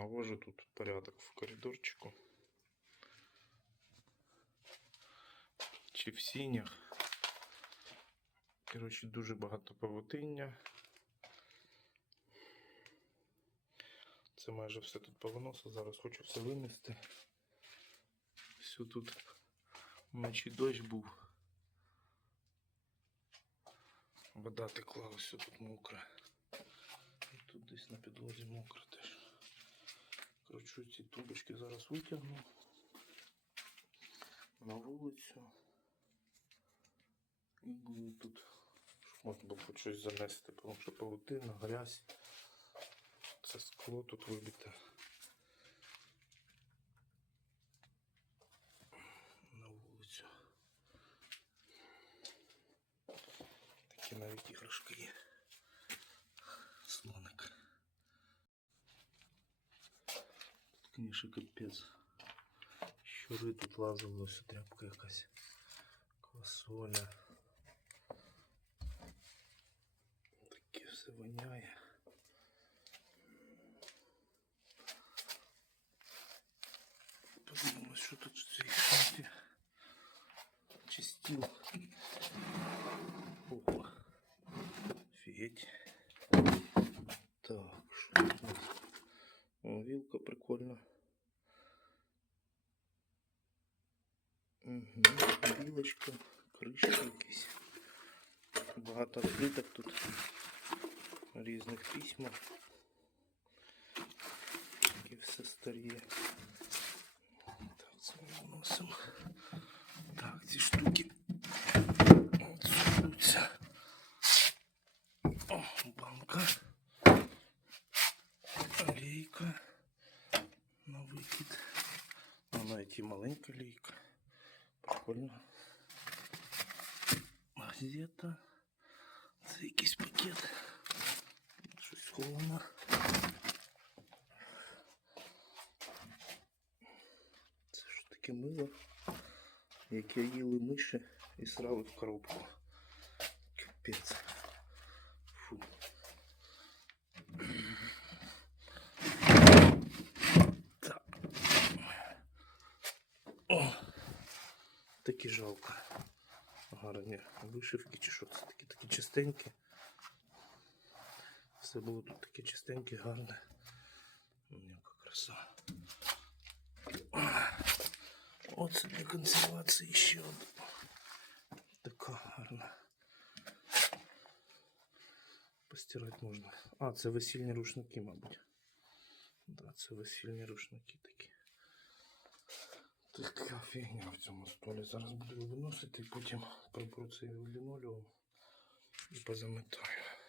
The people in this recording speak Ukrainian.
навожу тут порядок в коридорчику. Чи в сінях. Коротше, дуже багато павутиння. Це майже все тут повиносив. Зараз хочу все винести. Все тут вночі дощ був. Вода текла, все тут мокре. І тут десь на підлозі мокре Коротше, ці трубочки зараз витягну на вулицю. І буду тут, щоб можна було хоч щось занести, тому що павутина, грязь. Це скло тут вибите. На вулицю. Такі навіть іграшки є. Слоник. Тут, конечно, капець. Щури тут лазили, ось тряпка якась. Квасоля. Таке все воняє. Подивимось, що тут в цій хаті. Чистил. Ого. Офігеть. Так, О, вілка прикольна. Угу. Білочка, кришка якісь. Багато відкриток тут. Різних письма. Такі все старі. Так, це ми виносимо. Так, ці штуки І маленька лейка. Прикольно. Газета. Це якийсь пакет. Щось сховано. Це що таке мило, яке їли миші і срали в коробку. Капець. такі жалко. Гарні вишивки чи що це такі такі чистенькі. Все було тут таке чистеньке, гарне. Ну, Яка краса. Оце для консервації ще одна. Така гарна. Постирати можна. А, це весільні рушники, мабуть. Да, це весільні рушники такі. Така фігня в цьому столі. Зараз буду виносити потім приберу цей лінолеум і позаметаю.